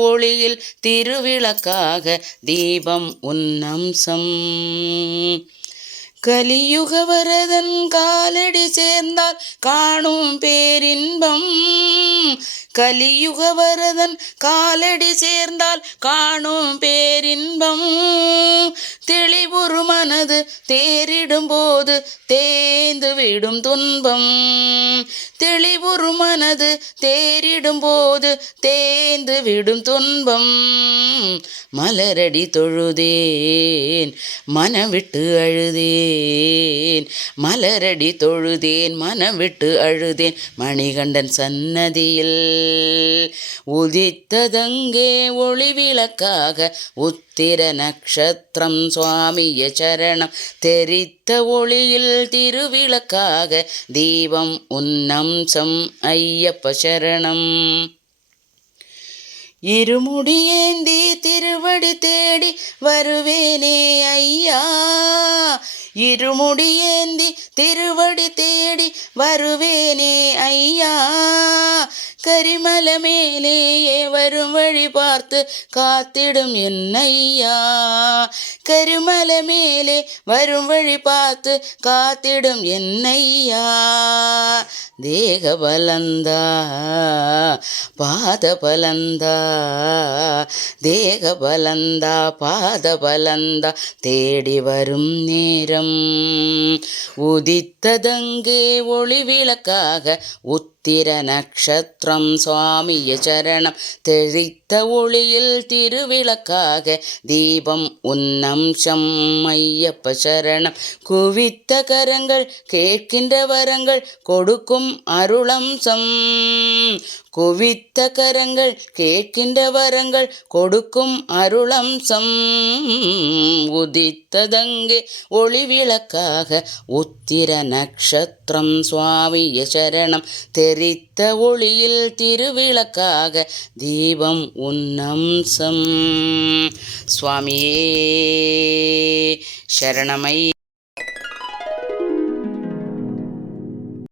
ஒளியில் திருவிளக்காக தீபம் உன்னம்சம். கலியுக வரதன் காலடி சேர்ந்தால் காணும் பேரின்பம். கலியுக வரதன் காலடி சேர்ந்தால் காணும் பேரின்பம். தெளிவுறு மனது தேரிடும்போது தேய்ந்து விடும் துன்பம். தெளிவுறு மனது தேரிடும்போது தேய்ந்து விடும் துன்பம். மலரடி தொழுதேன் மனம் விட்டு அழுதேன். மலரடி தொழுதேன் மனம் விட்டு அழுதேன். மணிகண்டன் சன்னதியில் உதித்ததங்கே ஒளிவிளக்காக உத்திர நக்ஷத்திரம் சுவாமிய சரணம். தெரித்த ஒளியில் திருவிளக்காக தீபம் உன்னம்சம் ஐயப்ப சரணம். இருமுடியேந்தி திருவடி தேடி வருவேனே ஐயா. இருமுடியேந்தி திருவடி தேடி வருவேனே ஐயா. கரிமல மேலேயே வரும் வழி பார்த்து காத்திடும் என்னையா. கருமல மேலே வரும் வழி பார்த்து காத்திடும் என்னையா. தேக பலந்தா பாத பலந்தா தேக பலந்தா பாத பலந்தா தேடி வரும் நேரம். உதித்ததங்கே ஒளி விளக்காக உத்திர நட்சத்திரம் நக்ஷத்திரம் சுவாமிய சரணம். தெளித்த ஒளியில் திருவிளக்காக தீபம் உன்னம்சம் ஐயப்ப சரணம். குவித்த கரங்கள் கேட்கின்ற வரங்கள் கொடுக்கும் அருளம்சம். குவித்த கரங்கள் கேட்கின்ற வரங்கள் கொடுக்கும் அருளம்சம். உதித்ததங்கே ஒளிவிளக்காக உத்திர நக்ஷத்திரம் சுவாமிய சரணம் தெரித்த ஒளியில் திருவிளக்காக தீபம் உன்னம்சம். சுவாமியே சரணமை